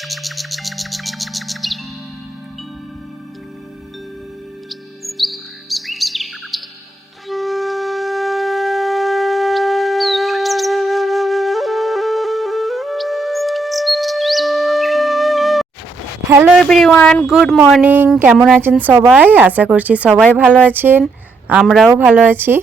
Hello everyone good morning কেমন আছেন সবাই? আশা করছি সবাই ভালো আছেন। আমরাও ভালো আছি।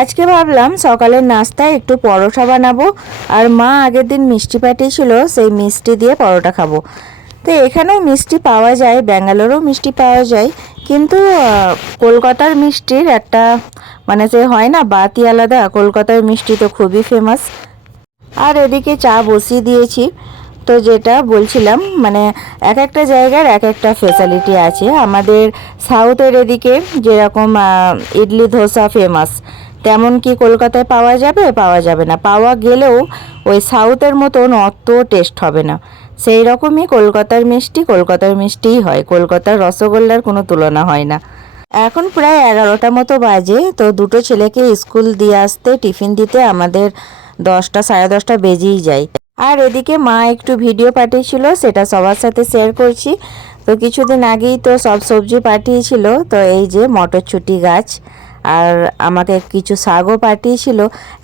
আজকে ভাবলাম সকালের নাস্তায় একটু পরোটা বানাবো, আর মা আগের দিন মিষ্টি পাঠিয়েছিল, সেই মিষ্টি দিয়ে পরোটা খাব। তো এখানেও মিষ্টি পাওয়া যায়, ব্যাঙ্গালোরেও মিষ্টি পাওয়া যায়, কিন্তু কলকাতার মিষ্টির একটা মানে যে হয় না, বাতি আলাদা, কলকাতার মিষ্টি তো খুবই ফেমাস আর এদিকে চা বসিয়ে দিয়েছি, তো যেটা বলছিলাম মানে এক একটা জায়গার এক একটা ফেসিলিটি আছে। আমাদের সাউথের এদিকে যেরকম ইডলি ধোসা ফেমাস তেমন কি কলকাতায় পাওয়া যাবে? পাওয়া যাবে না। পাওয়া গেলেও ওই সাউথের মতন অত টেস্ট হবে না। সেই রকমই কলকাতার মিষ্টি, কলকাতার মিষ্টিই হয়। কলকাতার রসগোল্লার কোনো তুলনা হয় না। এখন প্রায় এগারোটা মতো বাজে। তো দুটো ছেলেকে স্কুল দিয়ে আসতে, টিফিন দিতে আমাদের দশটা, সাড়ে দশটা বেজেই যায়। আর এদিকে মা একটু ভিডিও পাঠিয়েছিল, সেটা সবার সাথে শেয়ার করছি। তো কিছুদিন আগেই তো সব সবজি পাঠিয়েছিল। তো এই যে মটরছুটি গাছ। আর আমাকে কিছু শাকও পাঠিয়েছিল।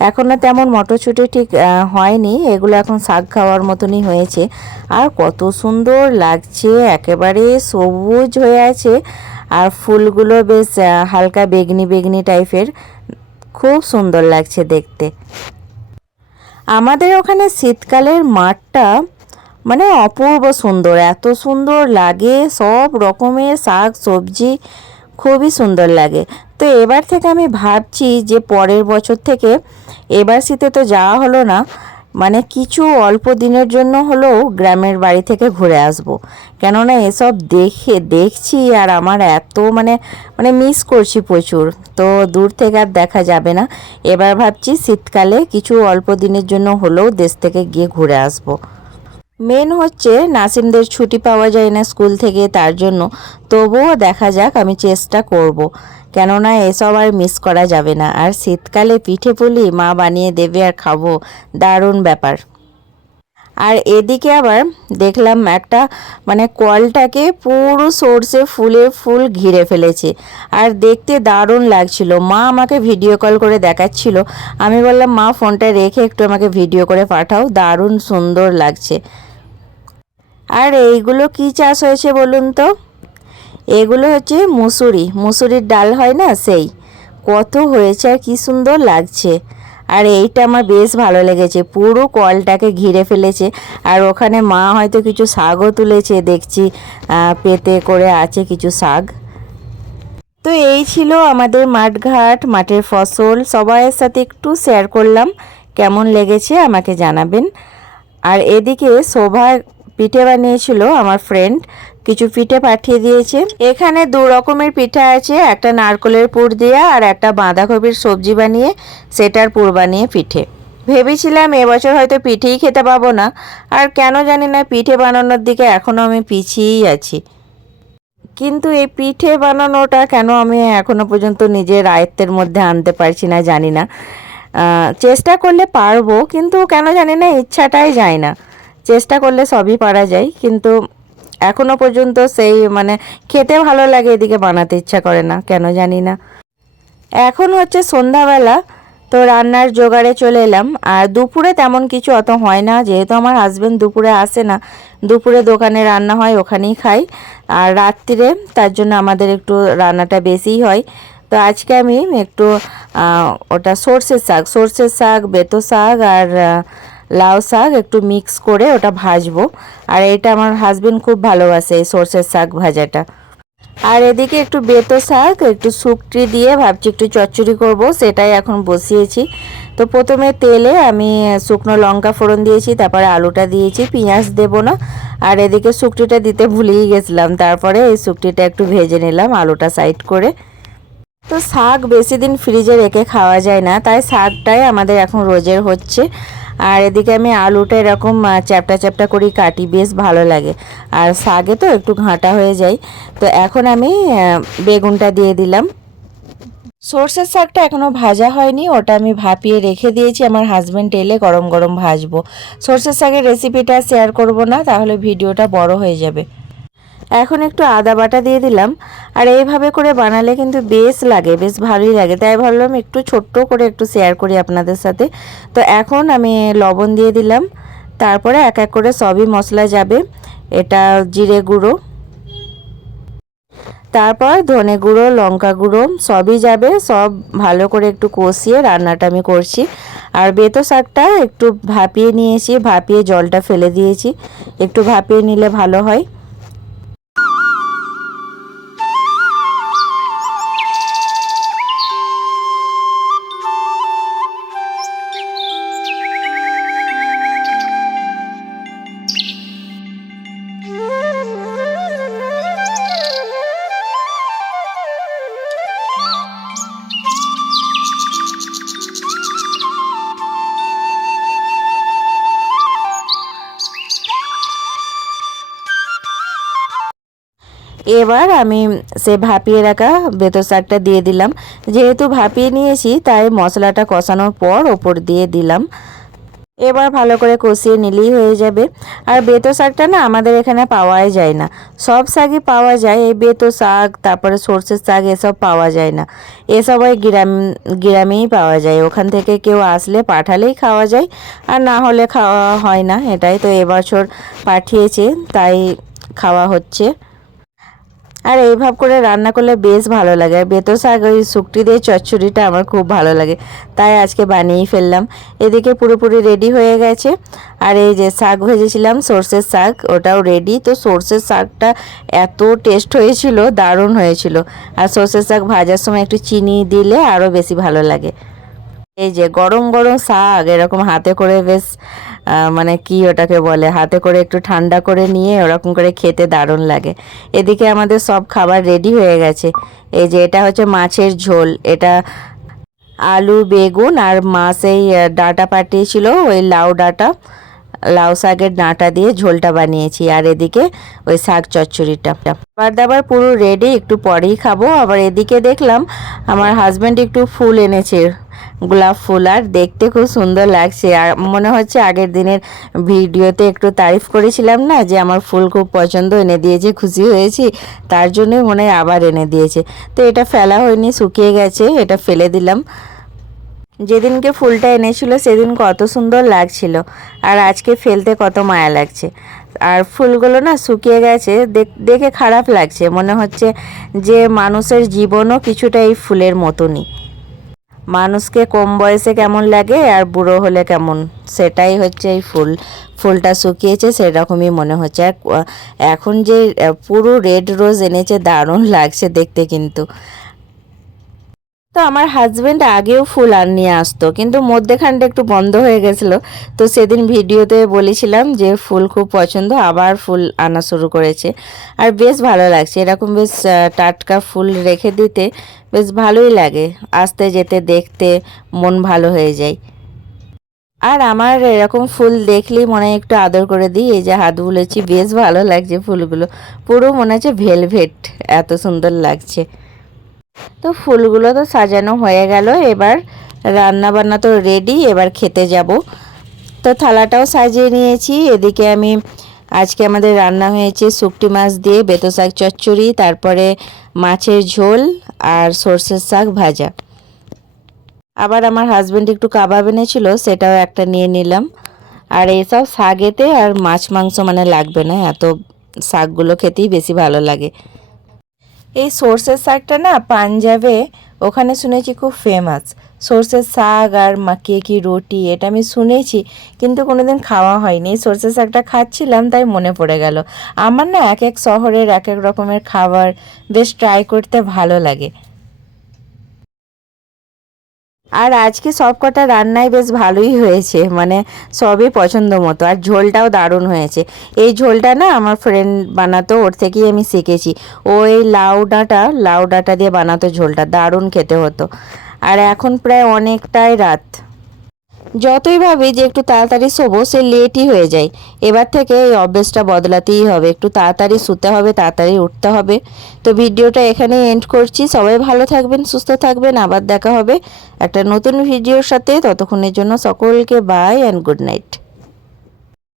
এখনও তেমন মটরশুঁটি ঠিক হয়নি। এগুলো এখন শাক খাওয়ার মতনই হয়েছে। আর কত সুন্দর লাগছে, একেবারে সবুজ হয়ে আছে। আর ফুলগুলো বেশ হালকা বেগনি বেগনি টাইপের। খুব সুন্দর লাগছে দেখতে। আমাদের ওখানে শীতকালের মাঠটা মানে অপূর্ব সুন্দর। এত সুন্দর লাগে, সব রকমের শাক, সবজি খুবই সুন্দর লাগে। তো এবার থেকে আমি ভাবছি যে পরের বছর থেকে এবার শীতে তো যাওয়া হলো না মানে কিছু অল্প দিনের জন্য হলেও গ্রামের বাড়ি থেকে ঘুরে আসব। কেননা এসব দেখে, দেখছি আর আমার এত মানে মানে মিস করছি প্রচুর। তো দূর থেকে আর দেখা যাবে না। এবার ভাবছি শীতকালে কিছু অল্প দিনের জন্য হলেও দেশ থেকে গিয়ে ঘুরে আসব। মেন হচ্ছে নাসিমদের ছুটি পাওয়া যায় না স্কুল থেকে তার জন্য। তবুও দেখা যাক আমি চেষ্টা করব। কেননা এসব আর মিস করা যাবে না। আর শীতকালে পিঠে পুলি মা বানিয়ে দেবে আর খাব, দারুণ ব্যাপার। আর এদিকে আবার দেখলাম একটা মানে কলটাকে পুরো সর্ষে ফুলে ফুল ঘিরে ফেলেছে। আর দেখতে দারুণ লাগছিল। মা আমাকে ভিডিও কল করে দেখাচ্ছিল। আমি বললাম, মা, ফোনটা রেখে একটু আমাকে ভিডিও করে পাঠাও। দারুণ সুন্দর লাগছে। আর এইগুলো কি চাষ হয়েছে বলুন তো? এগুলো হচ্ছে মুসুরি। মুসুরির ডাল হয় না সেই? কত হয়েছে আর কী সুন্দর লাগছে। আর এইটা আমার বেশ ভালো লেগেছে। পুরো কলটাকে ঘিরে ফেলেছে। আর ওখানে মা হয়তো কিছু শাকও তুলেছে, দেখছি পেতে করে আছে কিছু শাক। তো এই ছিল আমাদের মাঠঘাট, মাঠের ফসল। সবাইয়ের সাথে একটু শেয়ার করলাম। কেমন লেগেছে আমাকে জানাবেন। আর এদিকে শোভা পিঠে বানিয়েছিল আমার ফ্রেন্ড কিছু পিঠে পাঠিয়ে দিয়েছে। এখানে দু রকমের পিঠা আছে, একটা নারকলের পুর দেওয়া আর একটা বাঁধাকপির সবজি বানিয়ে, সেটার পুর বানিয়ে পিঠে। ভেবেছিলাম এবছর হয়তো পিঠেই খেতে পাবো না। আর কেন জানি না, পিঠে বানানোর দিকে এখনও আমি পিছিয়েই আছি। কিন্তু এই পিঠে বানানোটা কেন আমি এখনও পর্যন্ত নিজের আয়ত্তের মধ্যে আনতে পারছি না জানি না। চেষ্টা করলে পারব, কিন্তু কেন জানি না, ইচ্ছাটাই যায় না। চেষ্টা করলে সবই পারা যায়, কিন্তু এখনও পর্যন্ত সেই মানে খেতে ভালো লাগে, এদিকে বানাতে ইচ্ছা করে না, কেন জানি না। এখন হচ্ছে সন্ধ্যাবেলা, তো রান্নার জোগাড়ে চলে এলাম, আর দুপুরে তেমন কিছু অত হয় না, যেহেতু আমার হাজবেন্ড দুপুরে আসে না, দুপুরে দোকানে রান্না হয়, ওখানেই খাই, আর রাত্রিরে তার জন্য আমাদের একটু রান্নাটা বেশিই হয়। তো আজকে আমি একটু ওটা সর্ষের শাক সর্ষের শাক, বেতো শাক, আর লাউ শাক একটু মিক্স করে ওটা ভাজবো। আর এটা আমার হাজবেন্ড খুব ভালোবাসে এই সর্ষের শাক ভাজাটা। আর এদিকে একটু বেতো শাক, একটু শুকটি দিয়ে ভাবছি একটু চচ্চড়ি করব, সেটাই এখন বসিয়েছি। তো প্রথমে তেলে আমি শুকনো লঙ্কা ফোড়ন দিয়েছি, তারপরে আলুটা দিয়েছি, পেঁয়াজ দেবো না। আর এদিকে শুকটিটা দিতে ভুলেই গেছিলাম, তারপরে এই শুকটিটা একটু ভেজে নিলাম, আলুটা সাইড করে। তো শাক বেশি দিন ফ্রিজে রেখে খাওয়া যায় না, তাই শাকটাই আমাদের এখন রোজের হচ্ছে। আর এদিকে আমি আলুটা এরকম চ্যাপটা চ্যাপটা করি, কাটি, বেশ ভালো লাগে। আর শাগে তো একটু ঘাঁটা হয়ে যায়। তো এখন আমি বেগুনটা দিয়ে দিলাম। সর্ষের শাকটা এখনও ভাজা হয়নি, ওটা আমি ভাপিয়ে রেখে দিয়েছি। আমার হাজব্যান্ড এলে গরম গরম ভাজবো। সর্ষের শাকের রেসিপিটা শেয়ার করব না, তাহলে ভিডিওটা বড় হয়ে যাবে। এখন একটু আদা বাটা দিয়ে দিলাম। আর এইভাবে করে বানালে কিন্তু বেশ লাগে, বেশ ভালোই লাগে। তাই ভাবলাম একটু ছোট্ট করে একটু শেয়ার করি আপনাদের সাথে। তো এখন আমি লবণ দিয়ে দিলাম। তারপরে এক এক করে সবই মশলা যাবে। এটা জিরে গুঁড়ো। তারপর ধনে গুঁড়ো, লঙ্কা গুঁড়ো, সবই যাবে। সব ভালো করে একটু কষিয়ে রান্নাটা আমি করছি। আর বেতো শাকটা একটু ভাপিয়ে নিয়েছি, ভাপিয়ে জলটা ফেলে দিয়েছি। একটু ভাপিয়ে নিলে ভালো হয়। এবার আমি সে ভাপিয়ে রাখা বেতর শাকটা দিয়ে দিলাম। যেহেতু ভাপিয়ে নিয়েছি, তাই মশলাটা কষানোর পর ওপর দিয়ে দিলাম। এবার ভালো করে কষিয়ে নিলেই হয়ে যাবে। আর বেতো শাকটা না আমাদের এখানে পাওয়াই যায় না। সব শাকই পাওয়া যায়, এই বেতো শাক, তারপরে সর্ষের শাক এসব পাওয়া যায় না। এসব ওই গ্রাম, গ্রামেই পাওয়া যায়। ওখান থেকে কেউ আসলে পাঠালেই খাওয়া যায়, আর না হলে খাওয়া হয় না। এটাই তো এবছর পাঠিয়েছে, তাই খাওয়া হচ্ছে। আর এইভাবে করে রান্না করলে বেশ ভালো লাগে। আর বেতো শাক ওই শুকটি দিয়ে চচ্চড়িটা আমার খুব ভালো লাগে। তাই আজকে বানিয়েই ফেললাম। এদিকে পুরোপুরি রেডি হয়ে গেছে। আর এই যে শাক ভেজেছিলাম, সর্ষের শাক, ওটাও রেডি তো সর্ষের শাকটা এত টেস্ট হয়েছিল, দারুণ হয়েছিল। আর সর্ষের শাক ভাজার সময় একটু চিনি দিলে আরও বেশি ভালো লাগে। এই যে গরম গরম শাক এরকম হাতে করে বেশ মানে কি ওটাকে বলে, হাতে করে একটু ঠান্ডা করে নিয়ে ওরকম করে খেতে দারুণ লাগে। এদিকে আমাদের সব খাবার রেডি হয়ে গেছে। এই যে এটা হচ্ছে মাছের ঝোল। এটা আলু, বেগুন আর মাছ এই ডাটা পাঠিয়েছিল, ওই লাউ ডাটা। লাউ শাকের ডাঁটা দিয়ে ঝোলটা বানিয়েছি। আর এদিকে ওই শাক চচ্চড়িটা। খাবার দাবার পুরো রেডি একটু পরেই খাব। আবার এদিকে দেখলাম আমার হাজব্যান্ড একটু ফুল এনেছে। গোলাপ ফুল, আর দেখতে খুব সুন্দর লাগছে। আর মনে হচ্ছে আগের দিনের ভিডিওতে একটু তারিফ করেছিলাম না, যে আমার ফুল খুব পছন্দ, এনে দিয়েছে খুশি হয়েছি, তার জন্যই মনে হয় আবার এনে দিয়েছে। তো এটা ফেলা হয়নি, শুকিয়ে গেছে, এটা ফেলে দিলাম। যেদিনকে ফুলটা এনেছিল, সেদিন কত সুন্দর লাগছিল, আর আজকে ফেলতে কত মায়া লাগছে। আর ফুলগুলো না শুকিয়ে গেছে দেখে খারাপ লাগছে, মনে হচ্ছে যে মানুষের জীবনও কিছুটা এই ফুলের মতনই। মানুষকে কম বয়সে কেমন লাগে আর বুড়ো হলে কেমন? সেটাই হচ্ছে এই ফুল। ফুলটা শুকিয়েছে, সেরকমই মনে হচ্ছে। এখন যে পুরো রেড রোজ এনেছে, দারুণ লাগছে দেখতে কিন্তু। তো আমার হাজব্যান্ড আগেও ফুল আর নিয়ে আসতো, কিন্তু মধ্যেখানটা একটু বন্ধ হয়ে গেছিল। তো সেদিন ভিডিওতে বলেছিলাম যে ফুল খুব পছন্দ, আবার ফুল আনা শুরু করেছে। আর বেশ ভালো লাগছে, এরকম বেশ টাটকা ফুল রেখে দিতে বেশ ভালোই লাগে। আসতে যেতে দেখতে মন ভালো হয়ে যায়। আর আমার এরকম ফুল দেখলেই মনে হয় একটু আদর করে দিই, এই যে হাত বুলেছি, বেশ ভালো লাগছে ফুলগুলো। পুরো মনে হচ্ছে ভেলভেট এত সুন্দর লাগছে। তো ফুলগুলো তো সাজানো হয়ে গেল, এবার রান্না বান্না তো রেডি এবার খেতে যাব। তো থালাটাও সাজিয়ে নিয়েছি, এদিকে আমি আজকে আমাদের রান্না হয়েছে শুকটি মাছ দিয়ে বেতো শাক চচ্চড়ি, তারপরে মাছের ঝোল আর সর্ষের শাক ভাজা। আবার আমার হাজব্যান্ড একটু কাবাব এনেছিল, সেটাও একটা নিয়ে নিলাম। আর এসব শাগেতে আর মাছ মাংস মানে লাগবে না, এত শাকগুলো খেতেই বেশি ভালো লাগে। এই সর্ষের শাকটা না পাঞ্জাবে, ওখানে শুনেছি খুব ফেমাস সর্ষের শাক আর মাকিয়ে কি রুটি, এটা আমি শুনেছি, কিন্তু কোনো দিন খাওয়া হয়নি। এই সর্ষের শাকটা খাচ্ছিলাম, তাই মনে পড়ে গেল। আমার না এক এক শহরের এক এক রকমের খাবার বেশ ট্রাই করতে ভালো লাগে। আর আজকে সব কটা রান্নাই বেশ ভালোই হয়েছে মানে সবই পছন্দ মতো। আর ঝোলটাও দারুণ হয়েছে। এই ঝোলটা না আমার ফ্রেন্ড বানাতো, ওর থেকেই আমি শিখেছি। ও এই লাউ ডাঁটা লাউ ডাঁটা দিয়ে বানাতো ঝোলটা, দারুণ খেতে হতো। আর এখন প্রায় অনেকটাই রাত। যতই ভাবি যে একটু তাড়াতাড়ি শোবো, সে লেটই হয়ে যায়। এবার থেকে এই অভ্যেসটা বদলাতেই হবে। একটু তাড়াতাড়ি শুতে হবে, তাড়াতাড়ি উঠতে হবে। তো ভিডিওটা এখানে এন্ড করছি। সবাই ভালো থাকবেন, সুস্থ থাকবেন। আবার দেখা হবে একটা নতুন ভিডিওর সাথে। ততক্ষণের জন্য সকলকে বাই অ্যান্ড গুড নাইট